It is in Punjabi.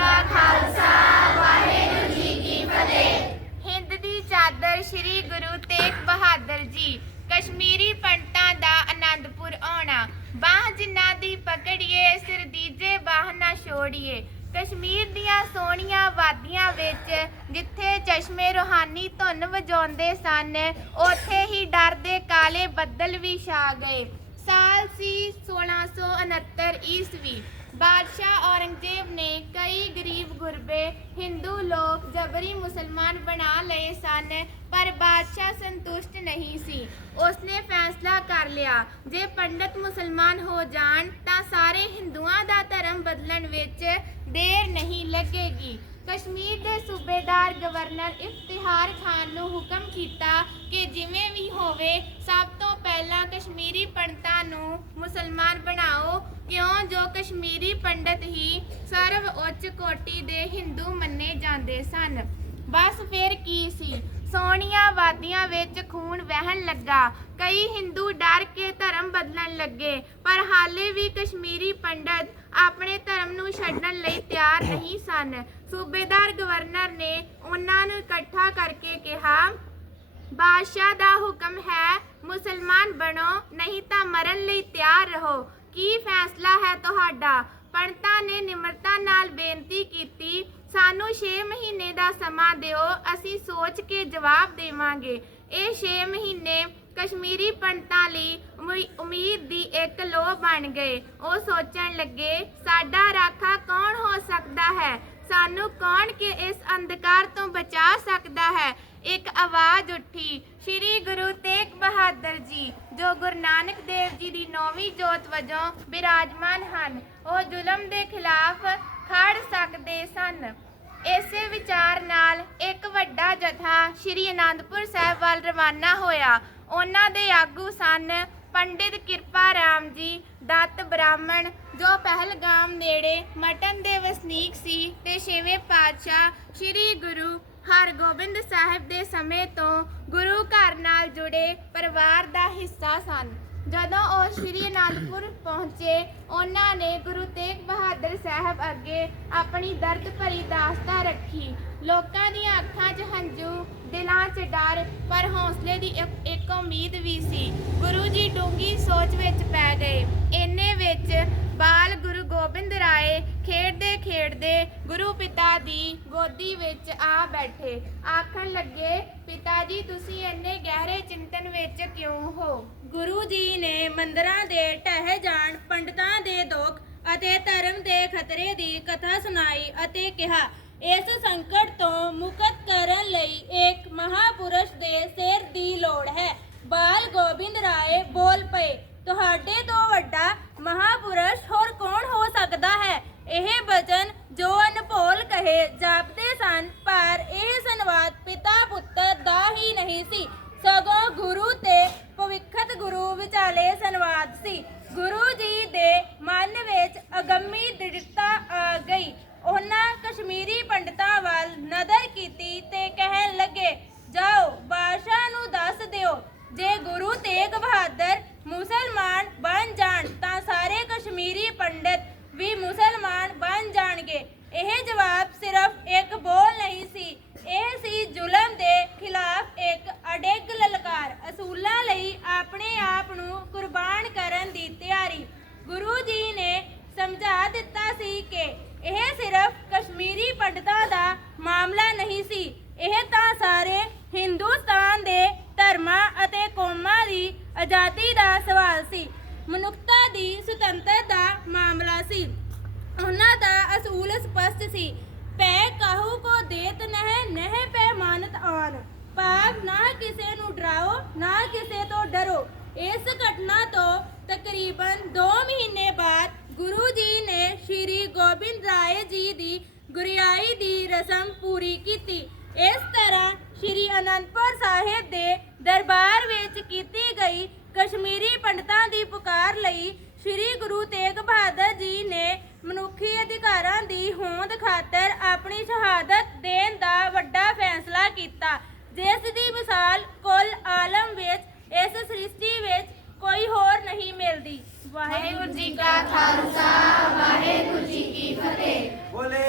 ਕਾ ਖਾਲਸਾ, ਵਾਹਿਗੁਰੂ ਜੀ ਕੀ ਫਤਿਹ। ਹਿੰਦ ਦੀ ਚਾਦਰ ਸ੍ਰੀ ਗੁਰੂ ਤੇਗ ਬਹਾਦਰ ਜੀ, ਕਸ਼ਮੀਰੀ ਪੰਡਤਾਂ ਦਾ ਆਨੰਦਪੁਰ ਆਉਣਾ। ਬਾਹ ਜਿਨ੍ਹਾਂ ਦੀ ਪਕੜੀਏ, ਸਿਰ ਦੀਜੇ ਬਾਹ ਨਾ ਛੋੜੀਏ। ਕਸ਼ਮੀਰ ਦੀਆਂ ਸੋਹਣੀਆਂ ਵਾਦੀਆਂ ਵਿੱਚ ਜਿੱਥੇ ਚਸ਼ਮੇ ਰੋਹਾਨੀ ਧੁੰਨ ਵਜਾਉਂਦੇ ਸਨ, ਉੱਥੇ ਹੀ ਡਰ ਦੇ ਕਾਲੇ ਬੱਦਲ ਵੀ ਛਾ ਗਏ। ਸਾਲ ਸੀ 1669 ਈਸਵੀ। ਬਾਦਸ਼ਾਹ ਔਰੰਗਜ਼ੇਬ ਨੇ ਕਈ ਗਰੀਬ ਗੁਰਬੇ, ਹਿੰਦੂ ਲੋਕ, ਜਬਰੀ ਮੁਸਲਮਾਨ ਬਣਾ ਲਏ ਸਨ, ਪਰ ਬਾਦਸ਼ਾਹ ਸੰਤੁਸ਼ਟ ਨਹੀਂ ਸੀ। ਉਸਨੇ ਫੈਸਲਾ ਕਰ ਲਿਆ, ਜੇ ਪੰਡਤ ਮੁਸਲਮਾਨ ਹੋ ਜਾਣ ਤਾਂ ਸਾਰੇ ਹਿੰਦੂਆਂ ਦਾ ਧਰਮ ਬਦਲਣ ਵਿੱਚ ਦੇਰ ਨਹੀਂ ਲੱਗੇਗੀ। ਕਸ਼ਮੀਰ ਦੇ ਸੂਬੇਦਾਰ ਗਵਰਨਰ ਇਫਤਿਹਾਰ ਖਾਨ ਨੂੰ ਹੁਕਮ ਕੀਤਾ ਕਿ ਜਿਵੇਂ ਵੀ ਹੋਵੇ, ਸਭ ਤੋਂ ਪਹਿਲਾਂ ਕਸ਼ਮੀਰੀ ਪੰਡਤਾਂ ਨੂੰ ਮੁਸਲਮਾਨ ਬਣਾਓ। ਕਿਉਂ? ਜੋ ਕਸ਼ਮੀਰੀ ਪੰਡਤ ਹੀ ਸਰਵ ਉੱਚ ਕੋਟੀ ਦੇ ਹਿੰਦੂ ਮੰਨੇ ਜਾਂਦੇ ਸਨ। ਬਸ ਫਿਰ ਕੀ ਸੀ? ਸੋਹਣੀਆਂ ਵਾਦੀਆਂ ਵਿੱਚ ਖੂਨ ਵਹਿਣ ਲੱਗਾ। ਕਈ ਹਿੰਦੂ ਡਰ ਕੇ ਧਰਮ ਬਦਲਣ ਲੱਗੇ, ਪਰ ਹਾਲੇ ਵੀ ਕਸ਼ਮੀਰੀ ਪੰਡਤ ਆਪਣੇ ਧਰਮ ਨੂੰ ਛੱਡਣ ਲਈ ਤਿਆਰ ਨਹੀਂ ਸਨ। ਸੂਬੇਦਾਰ ਗਵਰਨਰ ਨੇ ਉਹਨਾਂ ਨੂੰ ਇਕੱਠਾ ਕਰਕੇ ਕਿਹਾ, ਬਾਦਸ਼ਾਹ ਦਾ ਹੁਕਮ ਹੈ, ਮੁਸਲਮਾਨ ਬਣੋ, ਨਹੀਂ ਤਾਂ ਮਰਨ ਲਈ ਤਿਆਰ ਰਹੋ। ਕੀ ਫੈਸਲਾ ਹੈ ਤੁਹਾਡਾ? ਪੰਡਤਾਂ ਨੇ ਨਿਮਰਤਾ ਨਾਲ ਬੇਨਤੀ ਕੀਤੀ, ਸਾਨੂੰ 6 ਮਹੀਨੇ ਦਾ ਸਮਾਂ ਦਿਓ, ਅਸੀਂ ਸੋਚ ਕੇ ਜਵਾਬ ਦੇਵਾਂਗੇ। ਇਹ 6 ਮਹੀਨੇ ਕਸ਼ਮੀਰੀ ਪੰਡਤਾਂ ਲਈ ਉਮੀ- ਉਮੀਦ ਦੀ ਇੱਕ ਲੋਹ ਬਣ ਗਏ। ਉਹ ਸੋਚਣ ਲੱਗੇ, ਸਾਡਾ ਰਾਖਾ ਕੌਣ ਹੋ ਸਕਦਾ ਹੈ? ਸਾਨੂੰ ਕੌਣ ਕਿ ਇਸ ਅੰਧਕਾਰ ਤੋਂ ਬਚਾ ਸਕਦਾ ਹੈ? ਇੱਕ ਆਵਾਜ਼ ਉੱਠੀ, ਸ੍ਰੀ ਗੁਰੂ ਤੇਗ ਬਹਾਦਰ ਜੀ। ਜੋ ਗੁਰੂ ਨਾਨਕ ਦੇਵ ਜੀ ਦੀ ਨੌਵੀਂ ਜੋਤ ਵਜੋਂ ਬਿਰਾਜਮਾਨ ਹਨ, ਉਹ ਜ਼ੁਲਮ ਦੇ ਖਿਲਾਫ ਖੜ ਸਕਦੇ ਸਨ। ਇਸੇ ਵਿਚਾਰ ਨਾਲ ਇੱਕ ਵੱਡਾ ਜਥਾ ਸ੍ਰੀ ਅਨੰਦਪੁਰ ਸਾਹਿਬ ਵੱਲ ਰਵਾਨਾ ਹੋਇਆ। ਉਹਨਾਂ ਦੇ ਆਗੂ ਸਨ ਪੰਡਿਤ ਕਿਰਪਾ ਰਾਮ ਜੀ, ਦੱਤ ਬ੍ਰਾਹਮਣ, ਜੋ ਪਹਿਲਗਾਮ ਨੇੜੇ ਮਟਨ ਦੇ ਵਸਨੀਕ ਸੀ ਤੇ ਛੇਵੇਂ ਪਾਤਸ਼ਾਹ ਸ੍ਰੀ ਗੁਰੂ ਹਰਗੋਬਿੰਦ ਸਾਹਿਬ ਦੇ ਸਮੇਂ ਤੋਂ ਗੁਰੂ ਘਰ ਨਾਲ ਜੁੜੇ ਪਰਿਵਾਰ ਦਾ ਹਿੱਸਾ ਸਨ। ਜਦੋਂ ਉਹ ਸ੍ਰੀ ਅਨੰਦਪੁਰ ਪਹੁੰਚੇ, ਉਹਨਾਂ ਨੇ ਗੁਰੂ ਤੇਗ ਬਹਾਦਰ ਸਾਹਿਬ ਅੱਗੇ ਆਪਣੀ ਦਰਦ ਭਰੀ ਦਾਸਤਾ ਰੱਖੀ। ਲੋਕਾਂ ਦੀਆਂ ਅੱਖਾਂ 'ਚ ਹੰਝੂ, ਦਿਲਾਂ 'ਚ ਡਰ, ਪਰ ਹੌਸਲੇ ਦੀ ਇੱਕ- ਇੱਕ ਉਮੀਦ ਵੀ ਸੀ। ਗੁਰੂ ਜੀ ਡੂੰਗੀ ਸੋਚ ਵਿੱਚ ਪੈ ਗਏ। ਇੰਨੇ ਵਿੱਚ ਬਾਲ ਗੁਰੂ ਗੋਬਿੰਦ ਰਾਏ ਖੇਡਦੇ ਖੇਡਦੇ ਗੁਰੂ ਪਿਤਾ ਦੀ ਗੋਦੀ ਵਿੱਚ ਆ ਬੈਠੇ। ਆਖਣ ਲੱਗੇ, ਪਿਤਾ ਜੀ, ਤੁਸੀਂ ਇੰਨੇ ਗਹਿਰੇ ਚਿੰਤਨ ਵਿੱਚ ਕਿਉਂ ਹੋ? ਗੁਰੂ ਜੀ ਨੇ ਮੰਦਰਾਂ ਦੇ ਢਹਿ ਜਾਣ, ਪੰਡਤਾਂ ਦੇ ਦੁੱਖ ਅਤੇ ਧਰਮ ਦੇ ਖਤਰੇ ਦੀ ਕਥਾ ਸੁਣਾਈ ਅਤੇ ਕਿਹਾ, ਇਸ ਸੰਕਟ ਤੋਂ ਮੁਕਤ ਕਰਨ ਲਈ ਇੱਕ ਮਹਾਪੁਰਸ਼ ਦੇ ਸਿਰ ਦੀ ਲੋੜ ਹੈ ਬਾਲ ਗੋਬਿੰਦ ਰਾਏ ਬੋਲ ਪਏ ਤੁਹਾਡੇ ਤੋਂ ਵੱਡਾ ਮਹਾਪੁਰਸ਼ ਹੋਰ ਕੌਣ ਹੋ ਸਕਦਾ ਹੈ ਇਹ ਬਚਨ ਜੋ ਅਨਭੋਲ ਜਾਪਦੇ ਸਨ, ਪਰ ਇਹ ਸੰਵਾਦ ਪਿਤਾ ਪੁੱਤਰ ਦਾ ਹੀ ਨਹੀਂ ਸੀ। ਸਗੋਂ ਗੁਰੂ ਤੇ ਭਵਿੱਖਤ ਗੁਰੂ ਵਿਚਾਲੇ ਸੰਵਾਦ ਸੀ। ਗੁਰੂ ਜੀ ਦੇ ਮਨ ਵਿੱਚ ਅਗੰਮੀ ਦ੍ਰਿੜਤਾ ਆ ਗਈ। ਉਹਨਾਂ ਕਸ਼ਮੀਰੀ ਪੰਡਤਾਂ ਵੱਲ ਨਜ਼ਰ ਕੀਤੀ ਤੇ ਕਹਿ ਲੱਗੇ ਜਾਓ ਬਾਦਸ਼ਾਹ ਨੂੰ ਦੱਸ ਦਿਓ ਜੇ ਗੁਰੂ ਤੇਗ ਬਹਾਦਰ ਮੁਸਲਮਾਨ ਬਣ ਜਾਣ ਤਾਂ ਸਾਰੇ ਕਸ਼ਮੀਰੀ ਪੰਡਤ ਵੀ ਮੁਸਲਮਾਨ ਬਣ ਜਾਣਗੇ ਇਹ ਜਵਾਬ ਸਿਰਫ ਇੱਕ ਬੋਲ ਨਹੀਂ ਸੀ। ਇਹ ਸੀ ਜ਼ੁਲਮ ਦੇ ਖਿਲਾਫ ਇੱਕ ਅਡਿੱਗ ਲਲਕਾਰ ਅਸੂਲਾਂ ਲਈ ਆਪਣੇ ਆਪ ਨੂੰ ਕੁਰਬਾਨ ਕਰਨ ਦੀ ਤਿਆਰੀ। ਗੁਰੂ ਜੀ ਨੇ ਸਮਝਾ ਦਿੱਤਾ ਸੀ ਕਿ ਇਹ ਸਿਰਫ ਕਸ਼ਮੀਰੀ ਪੰਡਤਾਂ ਦਾ ਮਾਮਲਾ ਨਹੀਂ ਸੀ। ਇਹ ਤਾਂ ਸਾਰੇ ਹਿੰਦੁਸਤਾਨ ਦੇ ਧਰਮਾਂ ਅਤੇ ਕੌਮਾਂ ਦੀ ਆਜ਼ਾਦੀ ਦਾ ਸਵਾਲ ਸੀ। ਮਨੁੱਖਤਾ ਦੀ ਸੁਤੰਤਰਤਾ ਦਾ ਮਾਮਲਾ ਸੀ। ਉਹਨਾਂ ਦਾ ਅਸੂਲ ਸਪਸ਼ਟ ਸੀ। ਪੈ ਕਾਹੂ ਕੋ ਦੇਤ ਨਹਿ ਨਹਿ ਪੈ ਮਾਨਤ ਆਨ। ਪਾਪ ਨਾ ਕਿਸੇ ਨੂੰ ਡਰਾਓ, ਨਾ ਕਿਸੇ ਤੋਂ ਡਰੋ। ਇਸ ਘਟਨਾ ਤੋਂ ਤਕਰੀਬਨ 2 ਮਹੀਨੇ ਬਾਅਦ ਗੁਰੂ ਜੀ ਨੇ ਸ਼੍ਰੀ ਗੋਬਿੰਦ ਰਾਏ ਜੀ ਦੀ ਗੁਰਿਆਈ ਦੀ ਰਸਮ ਪੂਰੀ ਕੀਤੀ। ਇਸ ਤਰ੍ਹਾਂ ਸ਼੍ਰੀ ਅਨੰਦਪੁਰ ਸਾਹਿਬ ਦੇ ਦਰਬਾਰ ਵਿੱਚ ਕੀਤੀ ਗਈ ਕਸ਼ਮੀਰੀ ਪੰਡਤਾਂ ਦੀ ਪੁਕਾਰ ਲਈ ਸ਼੍ਰੀ ਗੁਰੂ ਤੇਗ ਬਹਾਦਰ ਮਨੁੱਖੀ ਅਧਿਕਾਰਾਂ ਦੀ ਹੋਂਦ ਖਾਤਰ ਆਪਣੀ ਸ਼ਹਾਦਤ ਦੇਣ ਦਾ ਵੱਡਾ ਫੈਸਲਾ ਕੀਤਾ। ਜਿਸ ਦੀ ਮਿਸਾਲ ਕੁੱਲ ਆਲਮ ਵਿੱਚ ਇਸ ਸ੍ਰਿਸ਼ਟੀ ਵਿੱਚ ਕੋਈ ਹੋਰ ਨਹੀਂ ਮਿਲਦੀ। ਵਾਹਿਗੁਰੂ ਜੀ ਕਾ ਖਾਲਸਾ ਵਾਹਿਗੁਰੂ ਜੀ ਕੀ ਫਤਿਹ। ਬੋਲੇ